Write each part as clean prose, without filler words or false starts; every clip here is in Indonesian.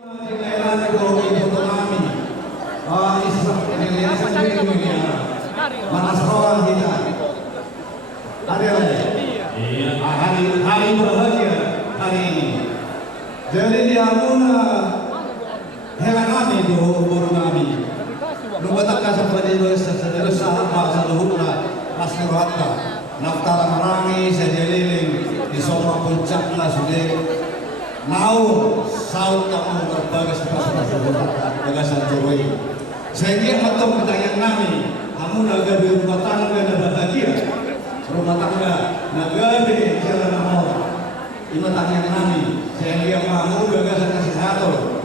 Hari berbahagia hari ini. Jadi dia muna heran kami do buru kami. Lubataka seperti saudara sahabat saluhura asli rata. Naftala merangi sejeliling di sofa puncaknya sudah mau saut kamu berbagai sepas-sepas bagasan joy. Sehingga atau pertanyaan kami, kamu naga di rumah tangga dan bahagia. Rumah tangga naga di jalan amor. Ini tanya kami, sehingga kamu gagasan kasih satu.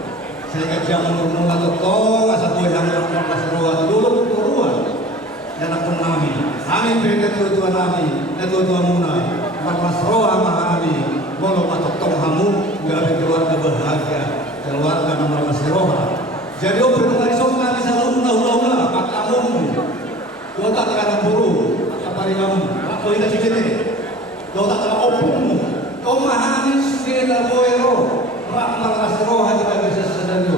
Sehingga jangan bermula toko, asal boleh yang kasih ruang dulu keruan. Dan aku kami berikan tuan kami, dan tuan muna, mas roa kami, kalau matok tong kamu nggak ada keluarga bahagia, keluarga nomor mas roa. Jadi open dari sopan di sana ulah pak kamu, kau tak kena buru, apa kamu, aku ini cicit, kau tak kena opung, kau mahani sekitar boero, rak mas roa juga bisa sedang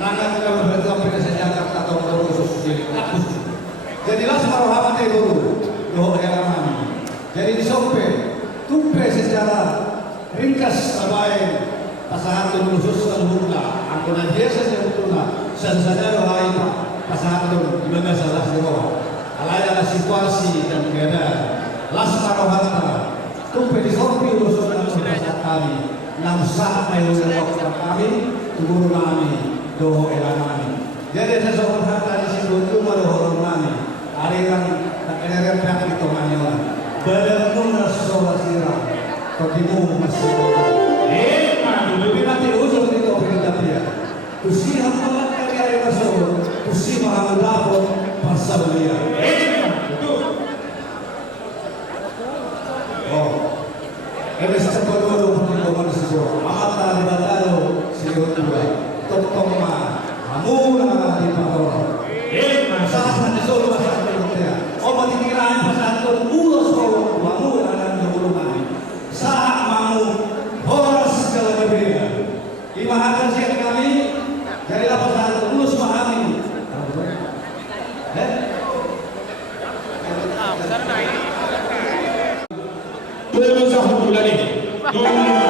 Nana kalau berjuang pada sejarah atau khusus jadi takut. Jadilah separuh itu doa yang kami. Jadi disompe, tumpe secara ringkas terbaik pasangan khusus terbuka. Aku nanti saya betulnya saja doa itu pasangan itu juga salah sebuah. Alaya situasi dan keadaan. Las separuh tumpe disompe khusus pasangan kami. Nam saat melalui kami, tubuh kami doa yang kami. Jadi sesuatu di situ itu malu kami. Aliran tak ada itu manila. Badanmu nasolah sirah. Kotimu masih. Tapi nanti usul itu kita dia. Tusi hamba kaya masuk. Tusi maha dapat pasal dia. Oh, ini sesuatu yang manusia. Mata dibatalo siut dua. Tokoma. Kamu nak dibatalo. Salah satu masalah berikutnya. Obat dikirain pasal mulus kalau kamu ada dahuluan. Saat mau horas segala berbeda. Imahakan siap kami dari pasal mulus pahami. Belum sahur bulan ini. Romana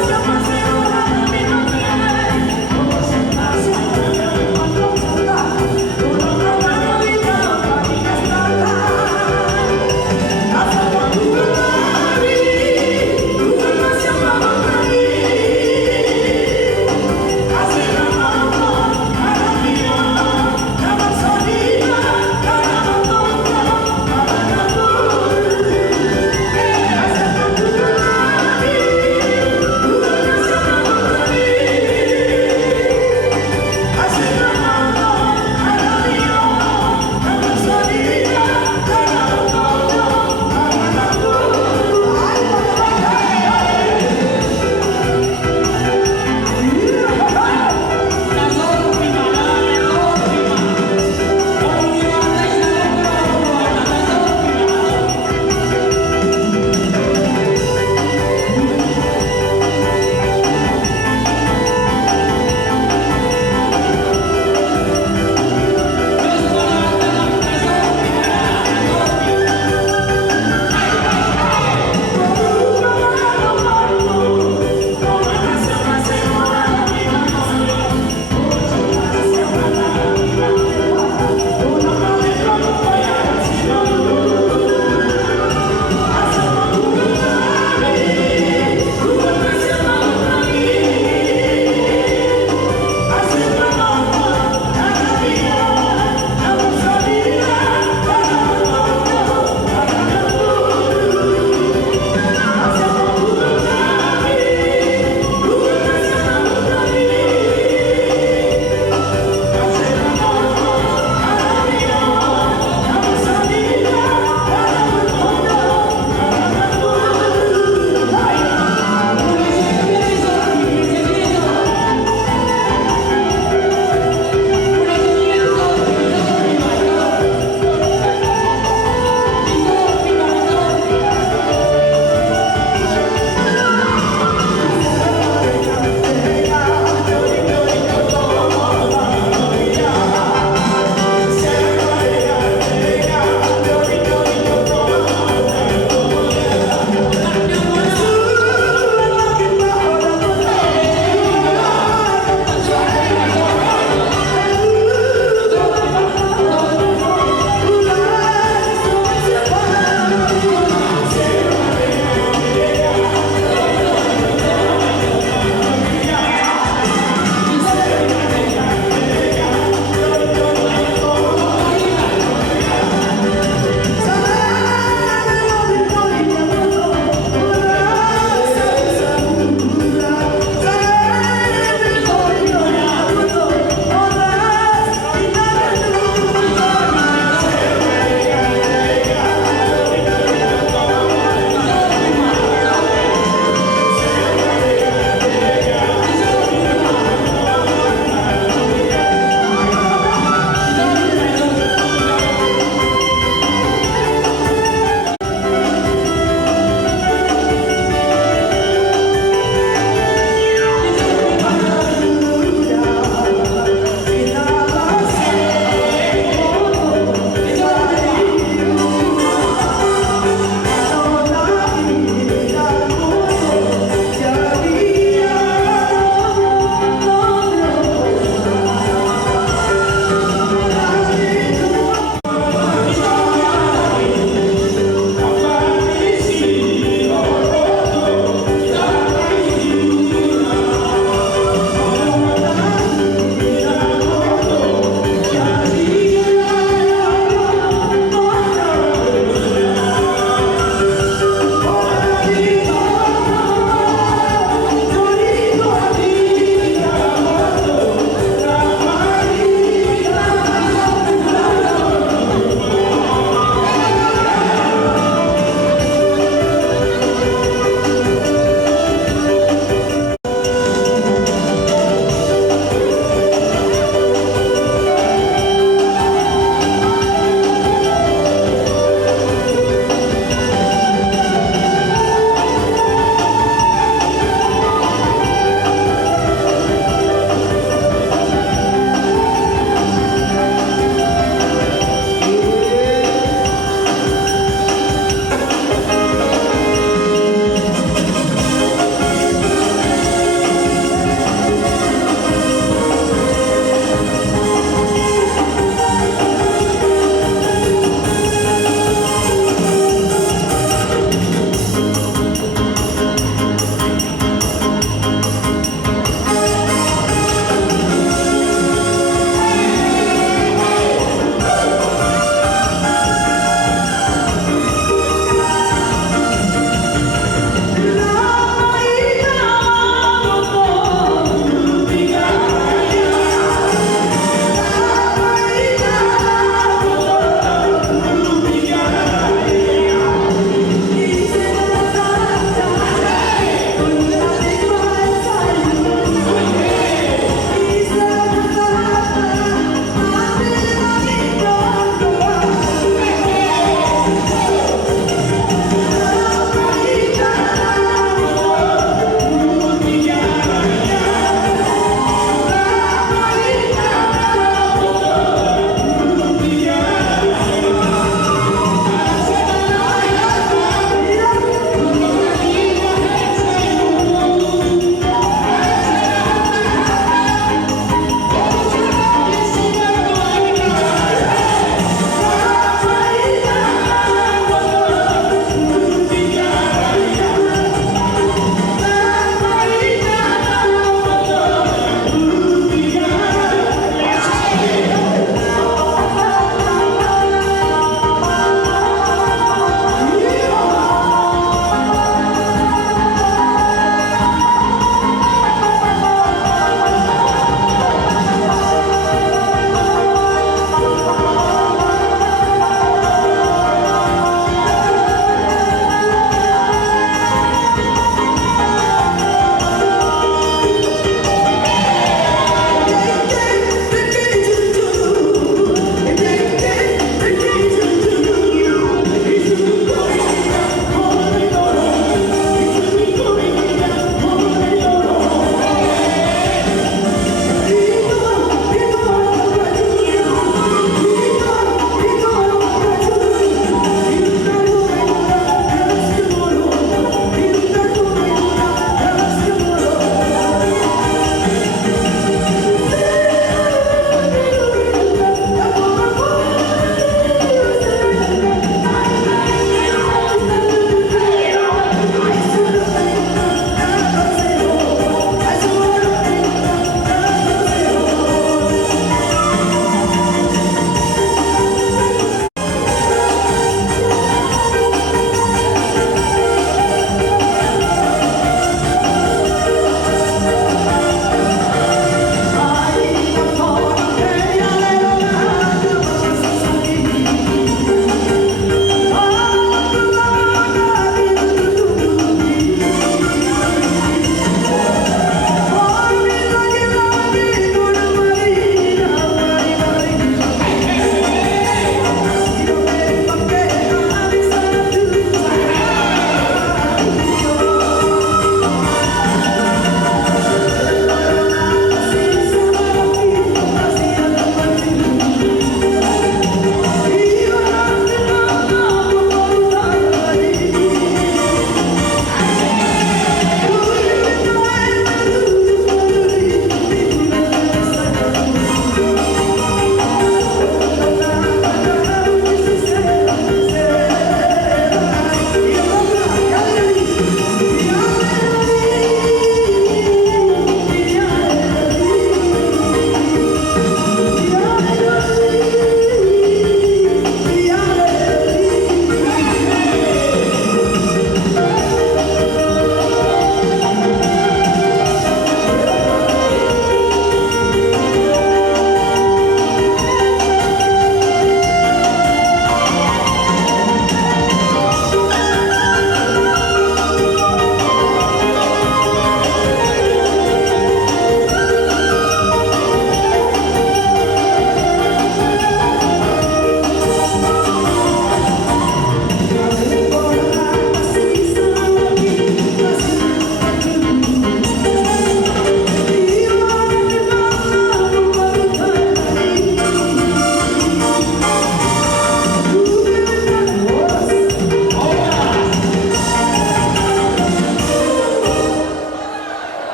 siapa sih?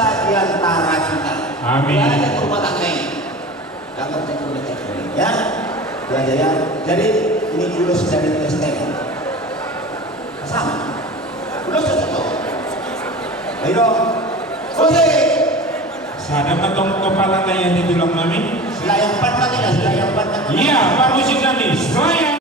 bisa di antara kita. Amin. Ada rumah tangga ini. Gambar cek ya. Ya. Jadi ini lulus dari STM. Sama. Lulus itu. Ayo. Oke. Sada matong kepala kaya di bilang kami. Selayang 4 lagi lah, selayang 4 lagi. Iya, Pak Musik kami. Selayang.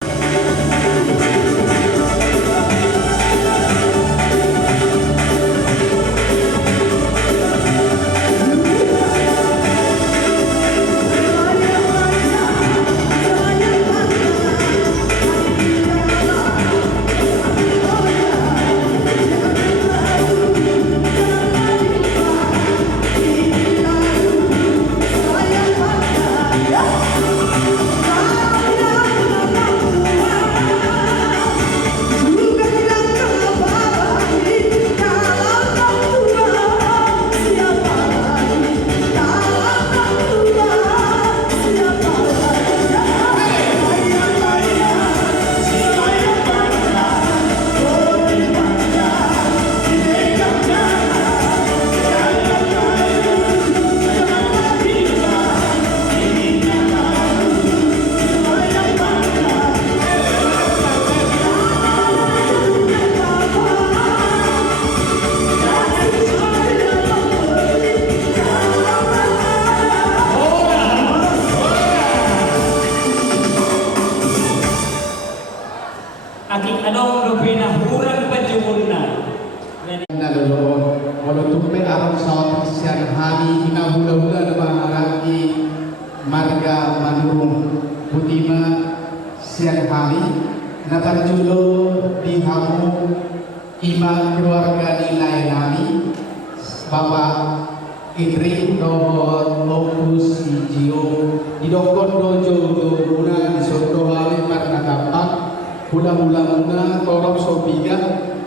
Aking anong rubina hurang pajumunna. Naloloon, walau tumpe arang sa siang hari hinahula-hula na maharaki marga manurung putima siang hari naparjulo di hamu ima keluarga nilai nami Bapak Idri Dohon Lokus Hijio didokon dojo muna disondo hari marga dapat hula-hula muna torok sobiga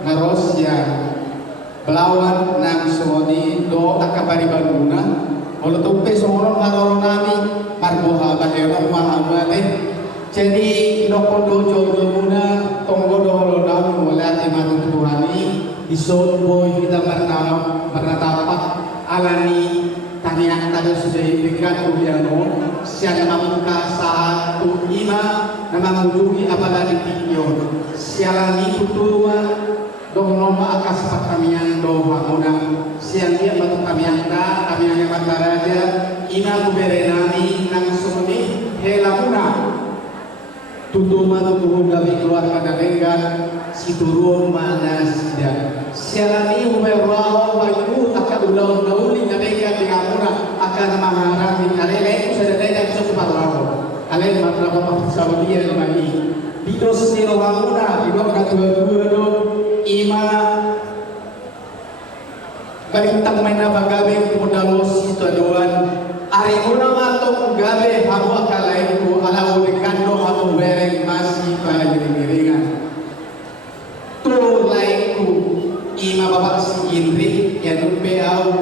ngaros yang Belawan nang soni do takabariban muna walau tumpe sorong haroron nami marboha bahero mahamate jadi inokon dojo muna tonggo doholo nami walati matutuhani ison boy kita marnatapak alani tanian tado sudah diberikan ubiano siang mamuka saat tu ima nama mengunjungi apalagi video sialani tuturuan dong lomba akas pertamian do hamuna siang dia batu kamian yang bantaraja ina kuberenami nang suni helamuna tutuma tutuhu gabi keluarga dalengan si turun mana sida sialani umerwao wayu akan ulang nauli dalengan di hamuna akan maharami alele kusadadaya kusuparwao alele matrapa sabadia lemani bido siro hamuna bido katua do ima balintang may nabagabe kudalos ito aduan ari muna matong gabe hamu akalay ko alaw dekando hamu bereng masih pagiriringan tulay ko ima bapak si Indri yan peaw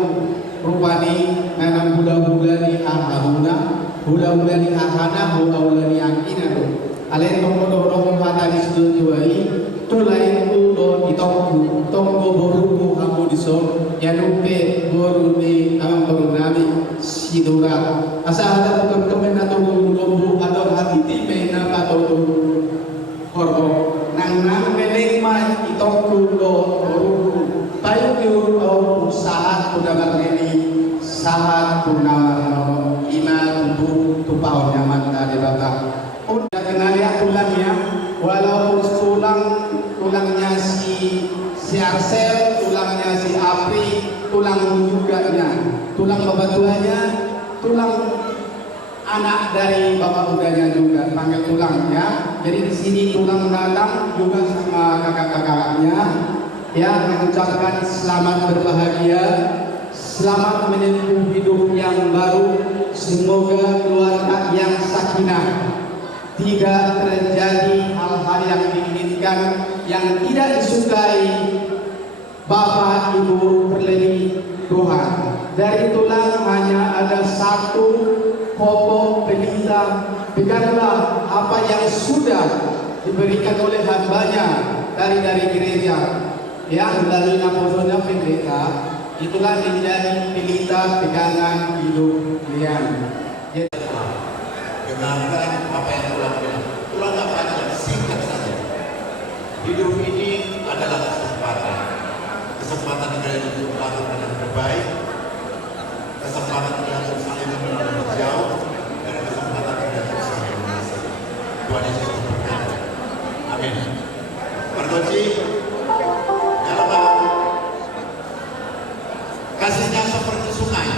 rupani nanang hula-hula ni ahamuna hula-hula ni ahana hula-hula ni angkina do alay tong hata di studio ay tulay ko do itongku tonggo boruku hamu dison yanupe boru ni amang boru nami sidura asa ada teman-teman atau gumbu atau hati tipe na patolo korbo nang meleng ma itongku do boruku tayo kiur au saat kudabar ini saat kunawar ima tubuh tupau nyaman tadi batak udah kenal ya tulangnya walaupun tulangnya si Arsel, tulangnya si Apri, tulang juganya, tulang babatuannya, tulang anak dari bapak mudanya juga panggil tulang ya. Jadi di sini tulang datang juga sama kakak-kakaknya ya mengucapkan selamat berbahagia, selamat menempuh hidup yang baru, semoga keluarga yang sakinah. Tidak terjadi hal-hal yang diinginkan yang tidak disukai Bapak Ibu berlebih Tuhan. Dari tulang hanya ada satu pokok pelita. Peganglah apa yang sudah diberikan oleh hambanya dari gereja. Yang melalui napodonya pendeta itulah menjadi kita pegangan hidup kalian. Dengarkan apa yang Tuhan bilang. Tuhan nggak panjang, singkat saja. Hidup ini adalah kesempatan. Kesempatan kalian untuk melakukan yang terbaik. Kesempatan kalian untuk saling mengenal lebih jauh. Dan kesempatan kalian untuk saling mengasihi. Tuhan Yesus memberkati. Amin. Pergoci, dalam kasihnya seperti sungai.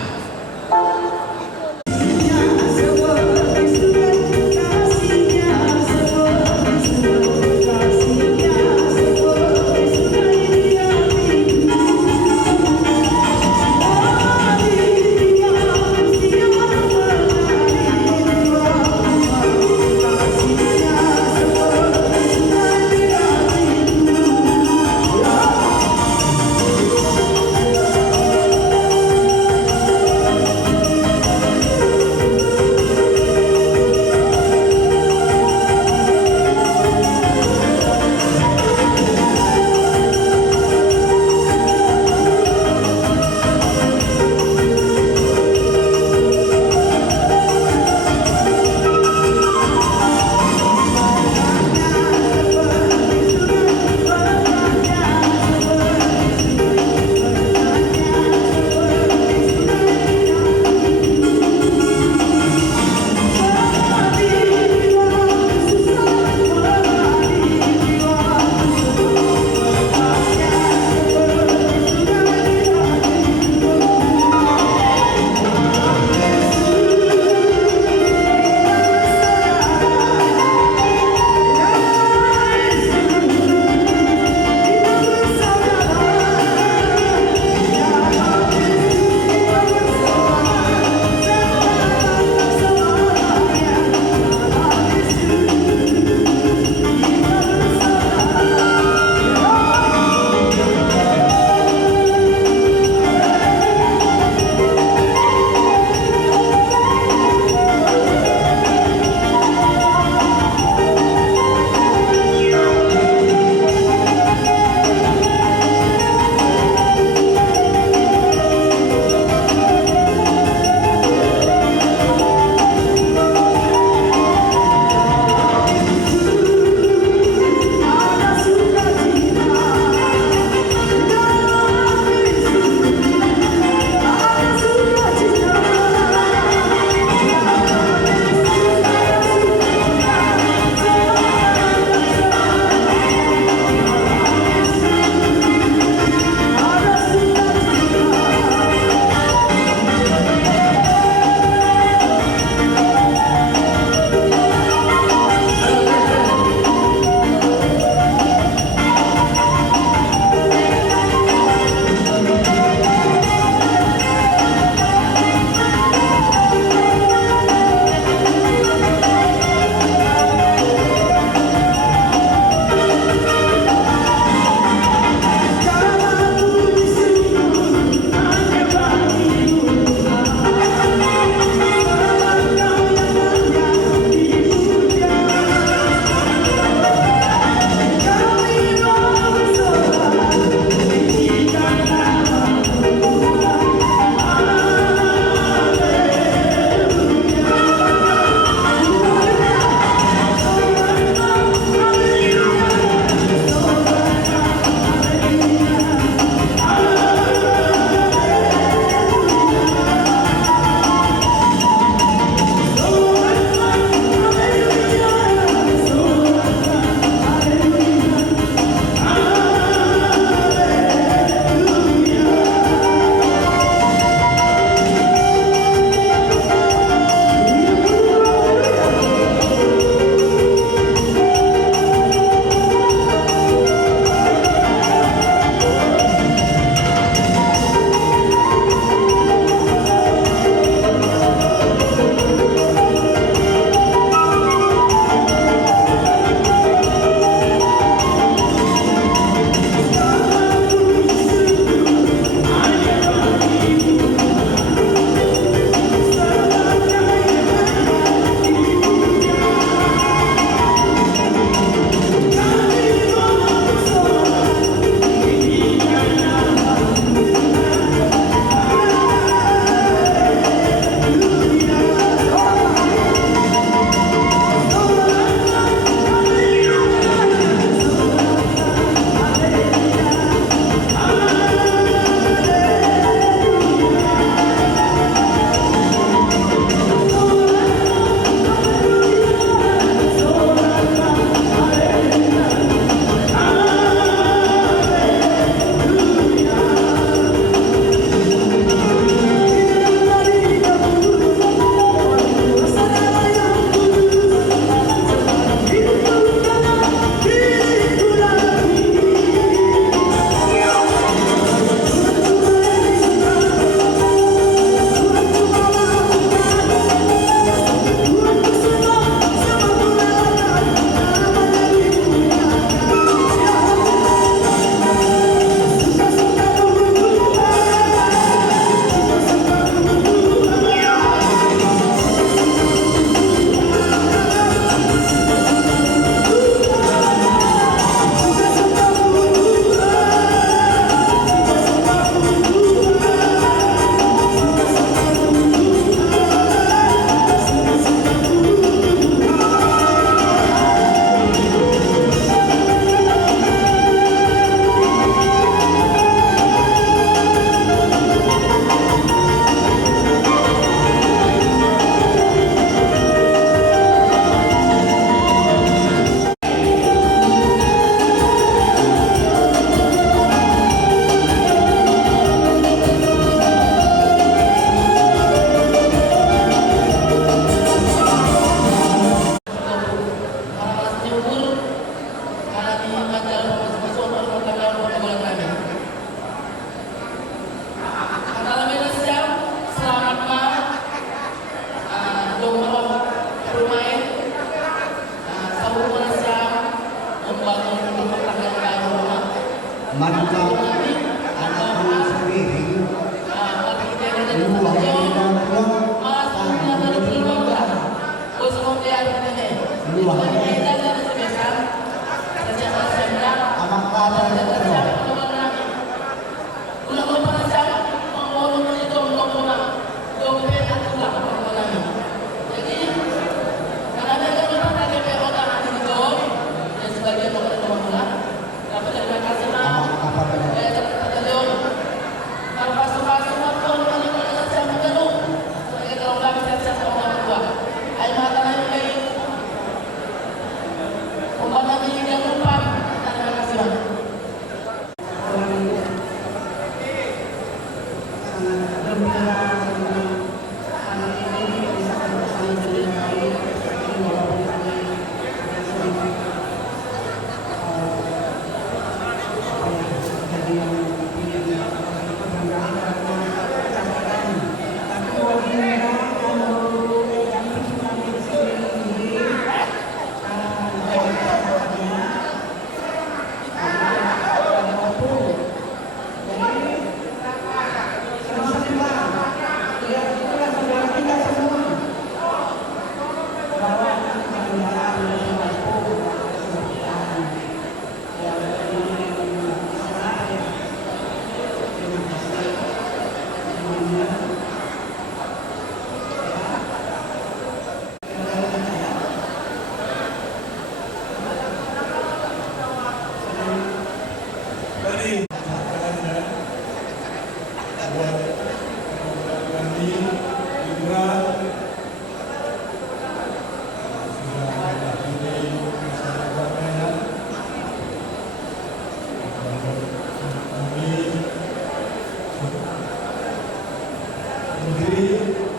berdiri,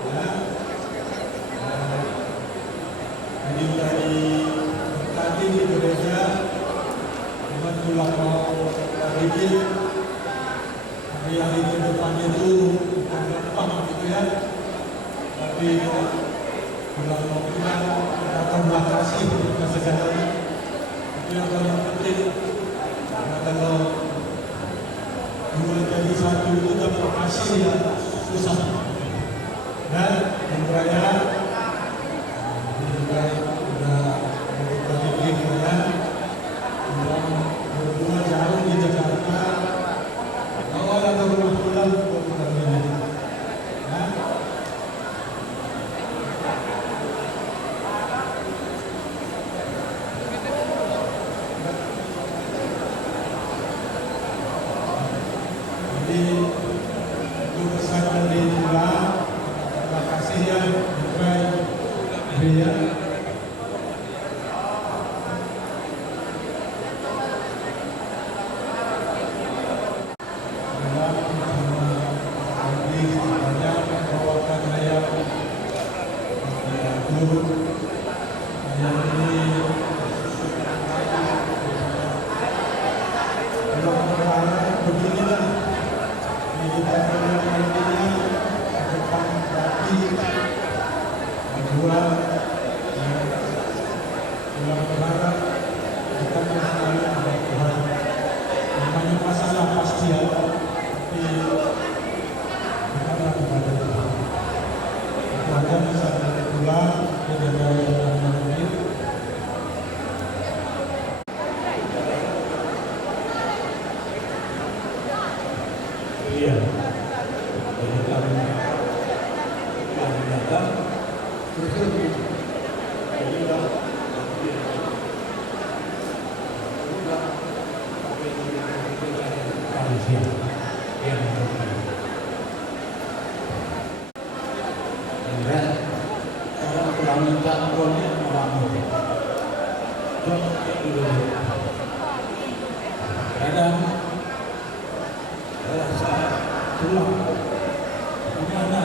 ya. Ini dari tadi di gereja, cuma pulang mau dikit. Hari ke depan itu bukan gampang gitu ya. Tapi pulang mau pulang, kita terima kasih untuk segalanya. Itu yang paling penting. Karena kalau dua jadi satu itu dapat hasil yang susah. Dan memperaya ini juga sudah membuka pikiran yang berdua jauh di Jakarta. Awal atau rumah pulang bukan ini. Jadi untuk pesan dari pulang, terima kasih ya Bria. Masalah pasti ada, tapi bukanlah kepada Tuhan. Tuhan bisa pulang ke dalam ini. Iya, jadi kami datang terus kadang rasa pulang gimana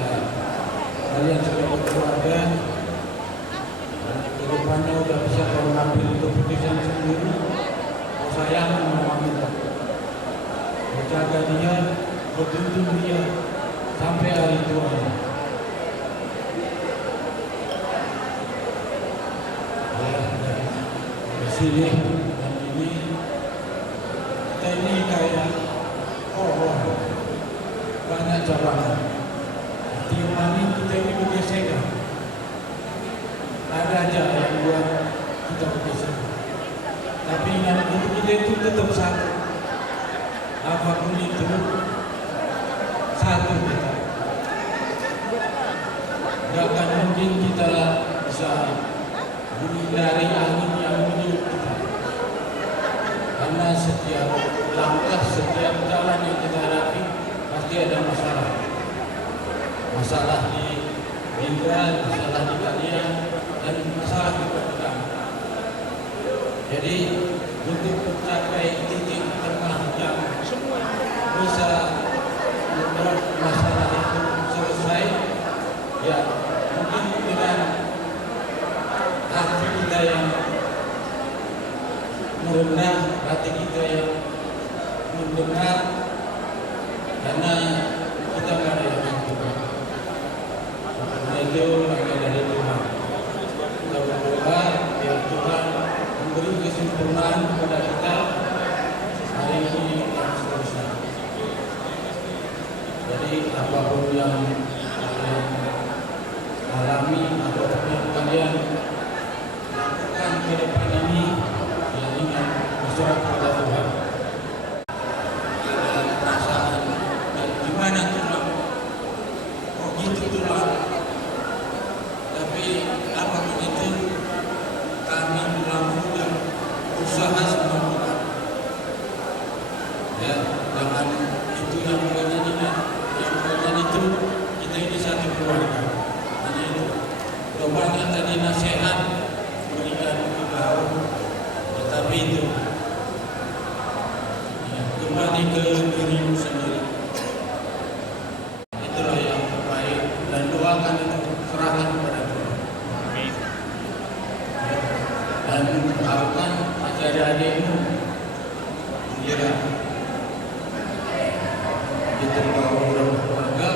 ya, kalian sudah berkeluarga kedepannya udah bisa mengambil keputusan sendiri. Saya memahami berjaga dia, bertuntun dia sampai hari tuanya. Sini dan ini kita ini kayak banyak cabangan. Tiupan kita ini bergesekan. Ada aja yang buat kita bergesekan. Tapi untuk kita itu tetap satu. Apapun itu satu kita. Gak akan mungkin kita bisa menghindari angin yang meniup kita. Karena setiap langkah, setiap jalan yang kita hadapi pasti ada masalah. Masalah di Indra, masalah di kalian, dan masalah di kita. Jadi untuk mencapai titik tengah yang bisa membuat masalah itu selesai, ya mungkin dengan hati kita yang merendah, hati kita yang mendengar, karena kita nggak ada yang Tuhan. Karena itu hanya dari Tuhan. Kita berdoa biar Tuhan memberi kesempurnaan kepada kita hari ini dan seterusnya. Jadi apapun yang kalian alami ataupun yang kalian lakukan ke depan ini, yang ingat berserah kepada Tuhan. Ada perasaan dan gimana Tuhan? Oh gitu Tuhan. Tapi apapun itu kami melakukan usaha semampunya. Ya, jangan itu yang menjadikan, yang menjadikan itu kita ini satu keluarga. Hanya itu. Banyak tadi nasihat berikan tahu, tetapi itu ya, kembali ke dirimu sendiri. Itulah yang terbaik, dan doakan itu, serahkan kepada Tuhan. Dan doakan adik-adikmu mengira diterima orang keluarga,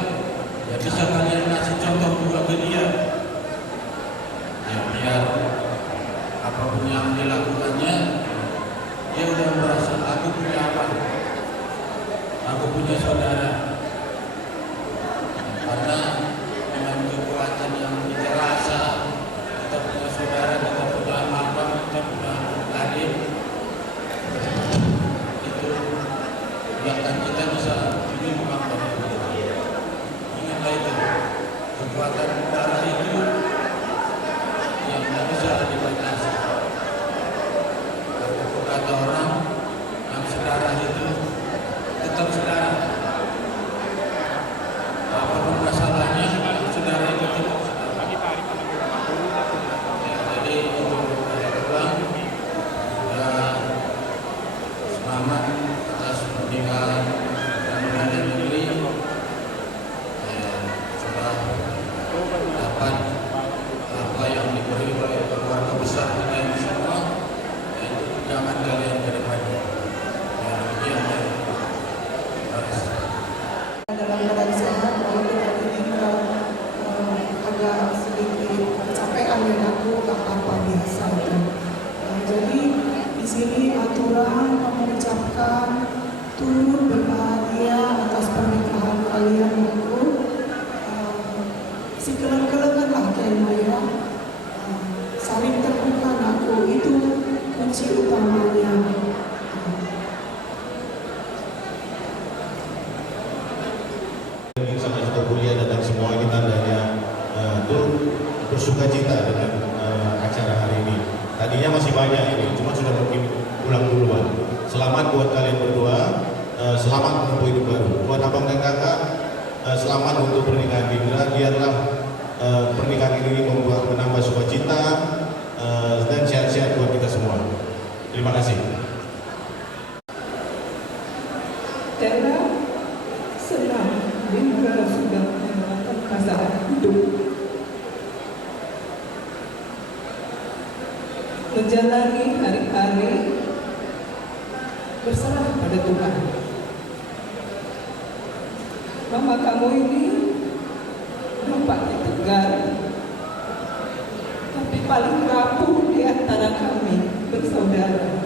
ya bisa kalian kasih contoh juga ke dia, ya biar apapun yang dilakukannya dia udah merasa aku punya apa, aku punya saudara. Karena dengan kekuatan yang kita rasa, kita punya saudara, kita punya abang, kita punya adik, itu biarkan kita bisa menyumbang pada dia. Ingatlah itu, kekuatan darah itu yang tidak bisa dibatasi. Kata orang yang saudara itu tetap saudara. Apapun masalahnya, saudara itu tetap saudara. Ya, jadi itu saya ulang. Ya, selamat atas pernikahan dan berada negeri. Ya, sudah dapat apa yang diberi oleh keluarga besar kita ini semua. Jangan kalian ke depannya. Dalam keadaan sehat, walaupun hari ini agak sedikit kecapean dan aku tak apa biasa itu. Jadi di sini aturan mengucapkan turut berbahagia atas pernikahan kalian itu. Si keleng-kelengan lah kayak Maya, saling terbuka aku itu kunci utamanya. Sama juga kuliah datang semua, kita adanya turut bersuka cita dengan acara hari ini. Tadinya masih banyak ini, cuma sudah mungkin pulang duluan. Selamat buat kalian berdua, selamat menempuh hidup baru. Buat abang dan kakak, selamat untuk pernikahan Indra. Biarlah pernikahan ini membuat menambah sukacita dan sehat-sehat buat kita semua. Terima kasih. Tera senang Indra sudah melewati masalah hidup, menjalani hari-hari berserah pada Tuhan. Mama kamu ini nampaknya tegar, tapi paling rapuh di antara kami bersaudara.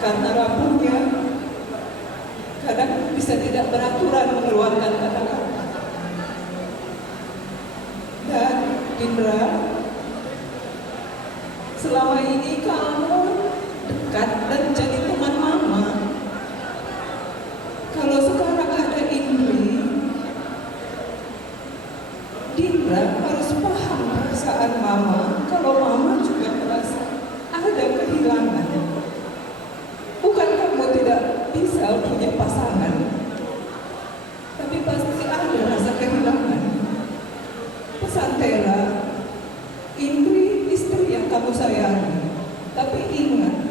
Karena rapuhnya kadang bisa tidak beraturan mengeluarkan kata-kata. Dan Indra, selama ini kamu dekat dan jadi teman mama. Kalau sekarang ada Indra harus paham perasaan mama. Kalau mama juga merasa ada kehilangan. Bukan kamu tidak bisa punya pasangan, tapi pasti ada rasa kehilangan. Pesan Tera, Indri istri yang kamu sayangi, tapi ingat,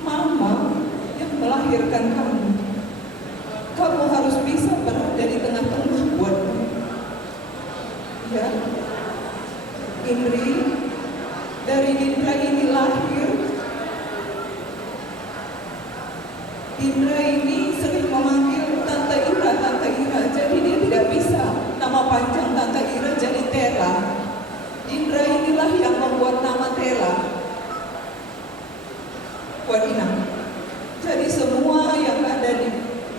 mama yang melahirkan kamu. Kamu harus bisa berada di tengah-tengah buatmu. Ya, Indri, dari Indra ini lahir. Indra ini sering memanggil Tante Ira, jadi dia tidak bisa nama panjang Tante Ira jadi Tera. Indra inilah yang membuat nama Tera buat Ina. Jadi semua yang ada di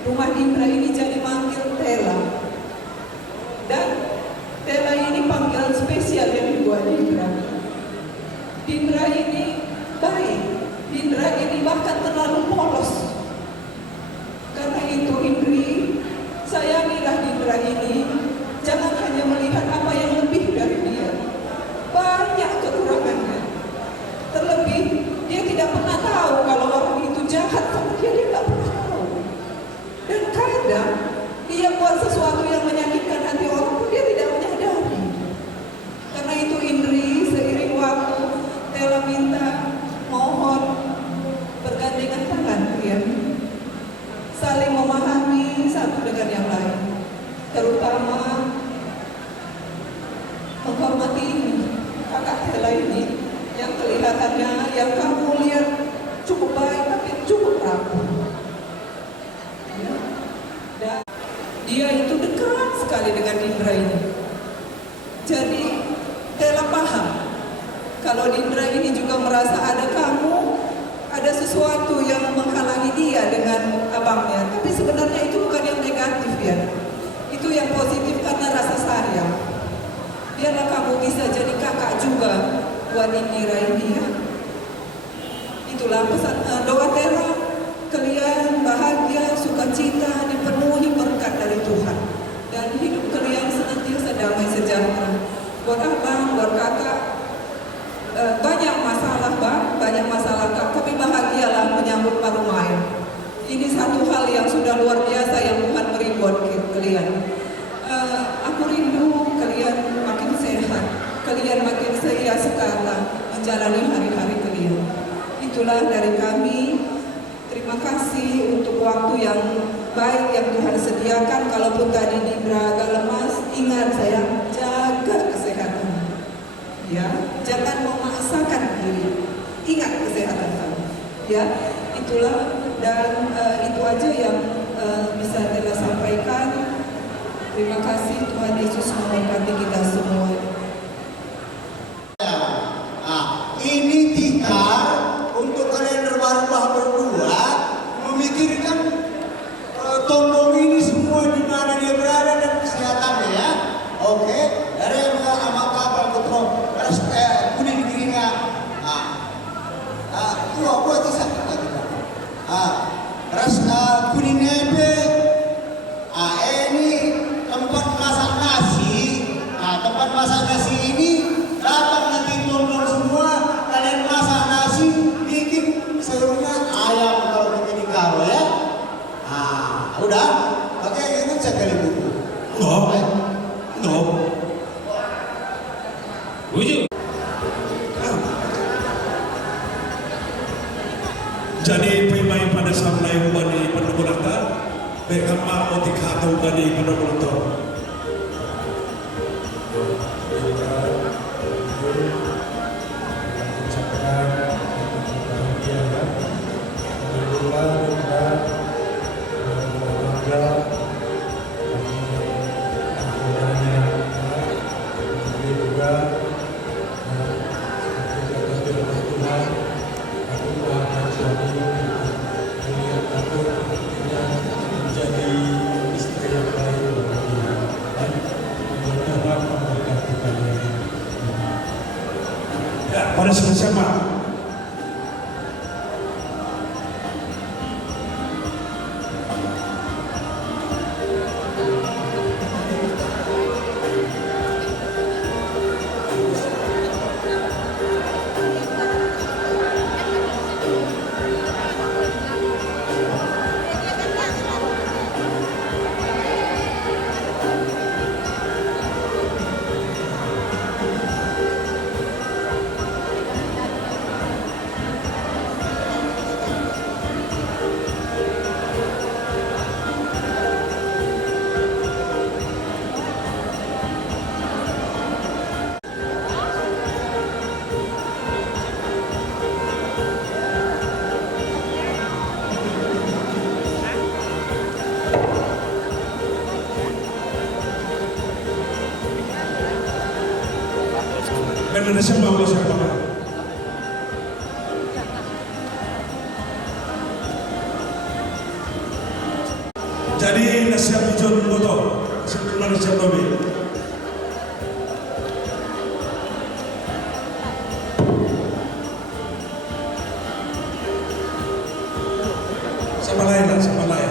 rumah Indra ini jadi manggil Tera. Dan Tera ini panggilan spesial yang dibuat Indra. Indra ini baik, Indra ini bahkan terlalu polos. Karena itu Indri, sayangilah Indra ini. Jangan hanya melihat apa yang lebih dari dia. Banyak kekurangannya. Terlebih, dia tidak pernah tahu kalau orang itu jahat sama dia tidak pernah tahu. Dan kadang, dia buat sesuatu yang menyakitkan hati orang pun dia tidak menyadari. Karena itu Indri, seiring waktu, Tela minta, mohon, bergandengan tangan ya. saling memahami satu dengan yang lain, terutama menghormati kakak Tela ini yang kelihatannya yang kamu lihat cukup baik tapi cukup rapuh. Ya. Dan dia itu dekat sekali dengan Indra ini. Jadi Tela paham kalau Indra ini juga merasa ada kamu, ada sesuatu yang menghalangi dia dengan abangnya. Tapi sebenarnya itu bukan yang negatif ya. Itu yang positif karena rasa sayang. Biarlah kamu bisa jadi kakak juga buat Indira ini ya. Itulah pesan doa Tela, kalian bahagia, sukacita, dipenuhi berkat dari Tuhan, dan hidup kalian senantiasa damai sejahtera. Buat abang, buat kakak, banyak masalah bang, banyak masalah kak, tapi bahagialah menyambut baru main. Ini satu hal yang sudah luar biasa yang Tuhan beri buat kalian. Aku rindu kalian makin sehat, kalian makin ceria sekarang menjalani hari-hari kalian. Itulah dari kami. Terima kasih untuk waktu yang baik yang Tuhan sediakan. Kalaupun tadi Indra agak lemas, ingat sayang, jaga kesehatan. Ya, jangan memaksakan diri. Ingat kesehatan kamu. Ya, itulah dan itu aja yang bisa Tela sampaikan. Terima kasih, Tuhan Yesus memberkati kita semua. Ini tikar untuk kalian rubah-rubah berdua memikirkan tombol ini semua di mana dia berada dan kesehatannya ya. Oke, dari sama kapal putro terus kuning kirinya. Buat itu sakit lagi. Terus kuning nebe. Ini tempat masak nasi. Tempat masak nasi ini datang nanti tombol semua. Kalian masak nasi, bikin sayurnya ayam kalau kita di karo ya. Udah, pakai ini sekali buku. No. Wujud. Jadi pemain pada sampai ubani penunggunata, mereka mau dikata ubani penunggunata. Pada sama-sama Indonesia mau siapa? Jadi nasihat hijau foto sebelum nasihat mobil. Sama lain lah, sama lain.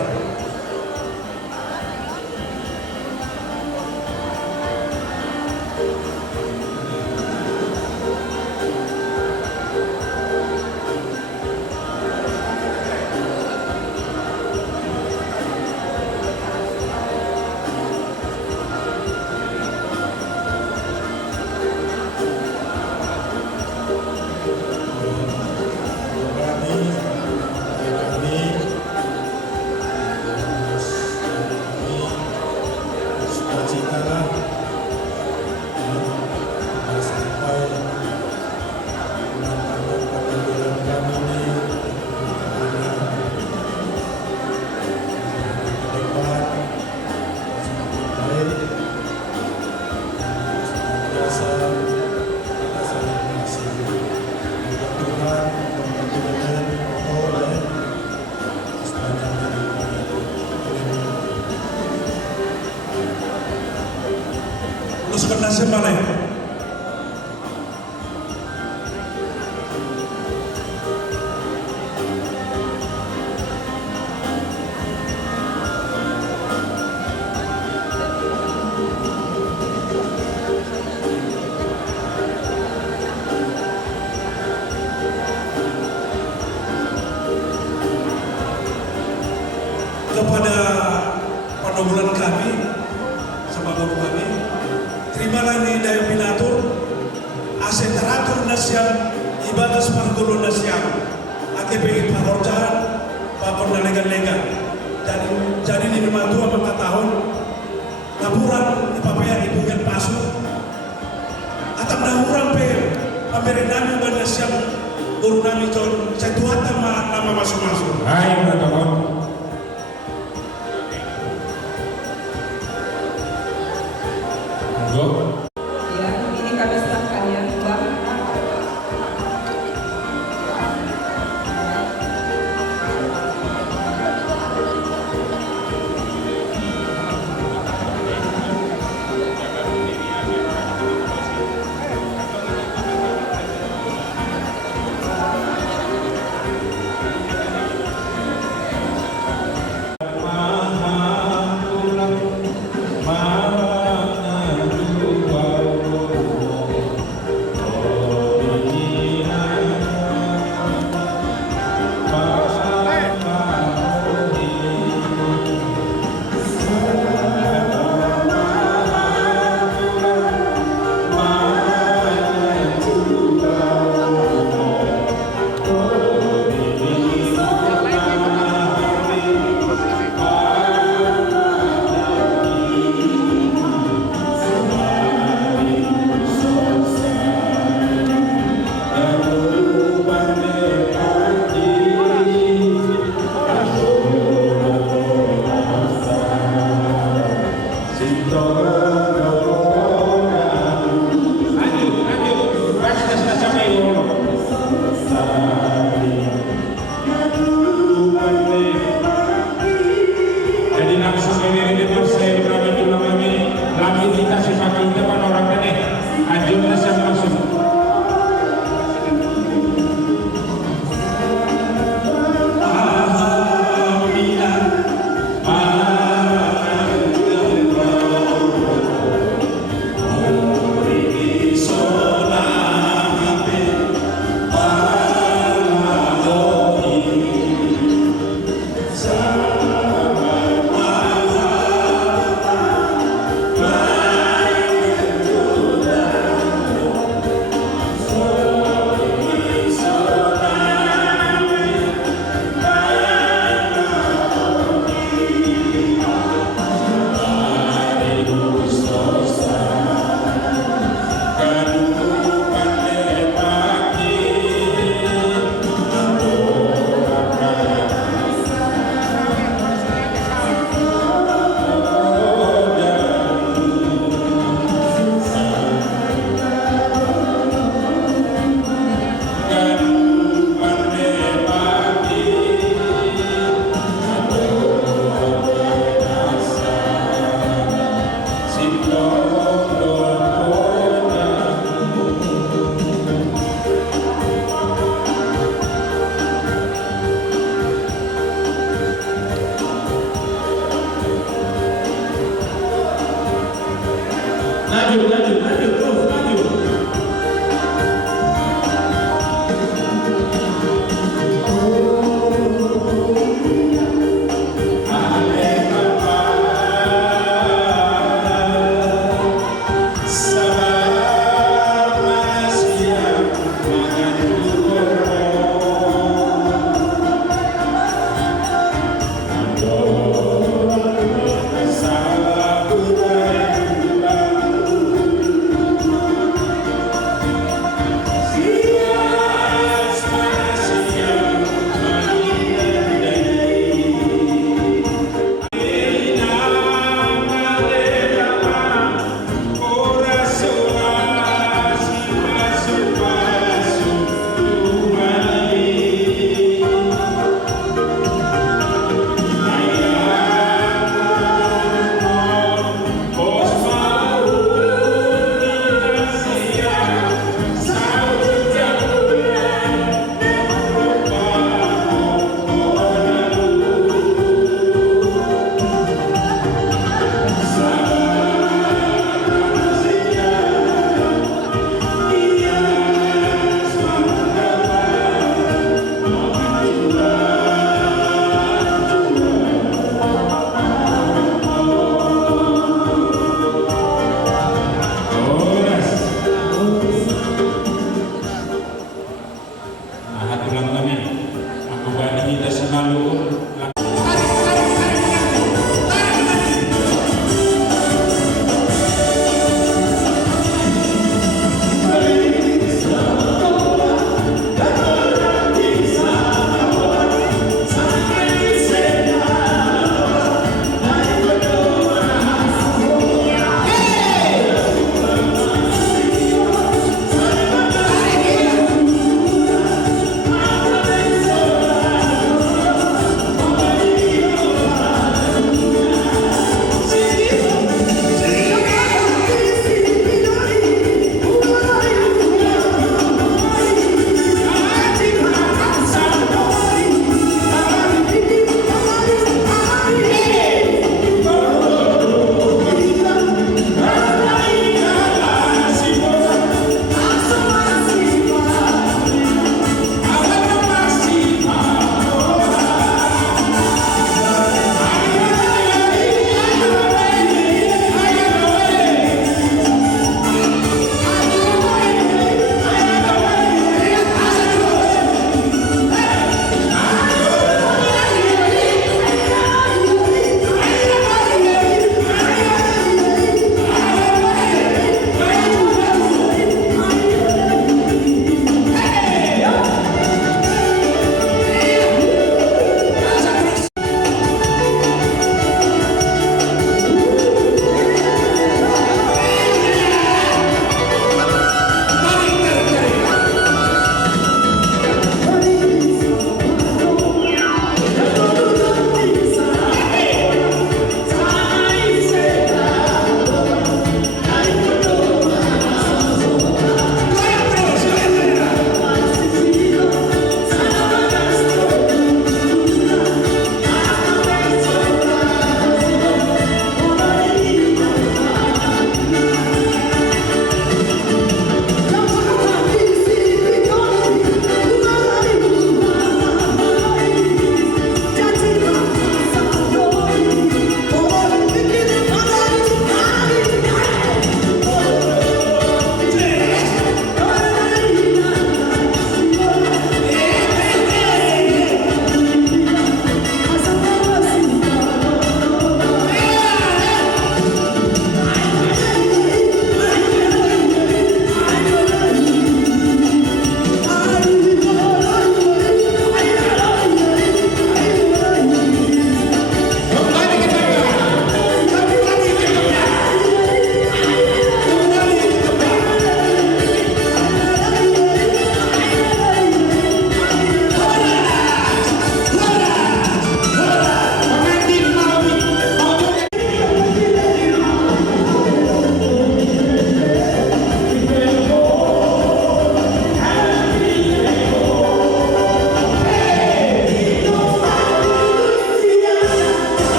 Tasikmalaya. Kepada penubulan kami, sama guru kami, terimalah ini dari pinatur, aset teratur nasyam, ibadah sepanggulu nasyam, AKPI pahorjaran, pakon nalegan-legan, jadi ini memang tua maka tahun, naburan di papaya ibu kan pasu, atau naburan pe, pemberi nami ban nasyam, guru nami John, saya tua nama masuk-masuk. Hai, teman-teman. Ya, ini kami serahkan ya, Bang.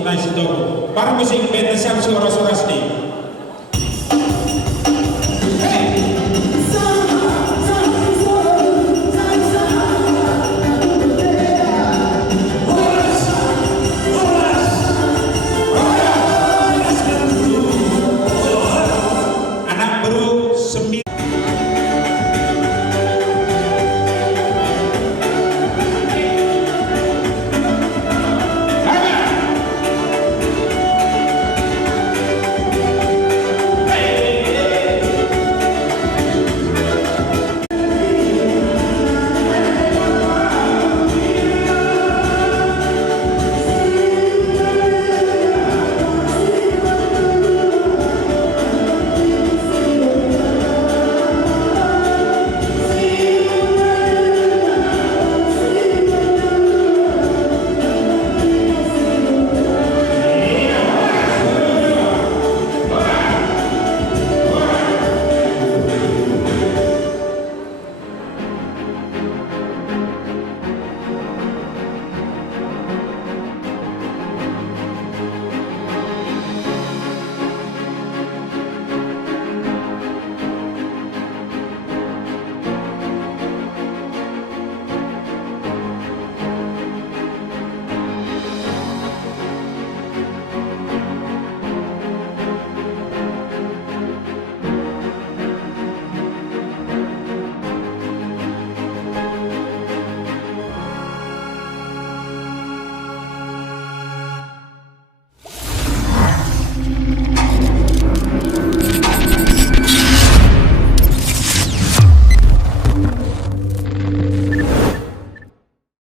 Sungai Sitomo. Para musik band Syamsul Rasul Rasdi.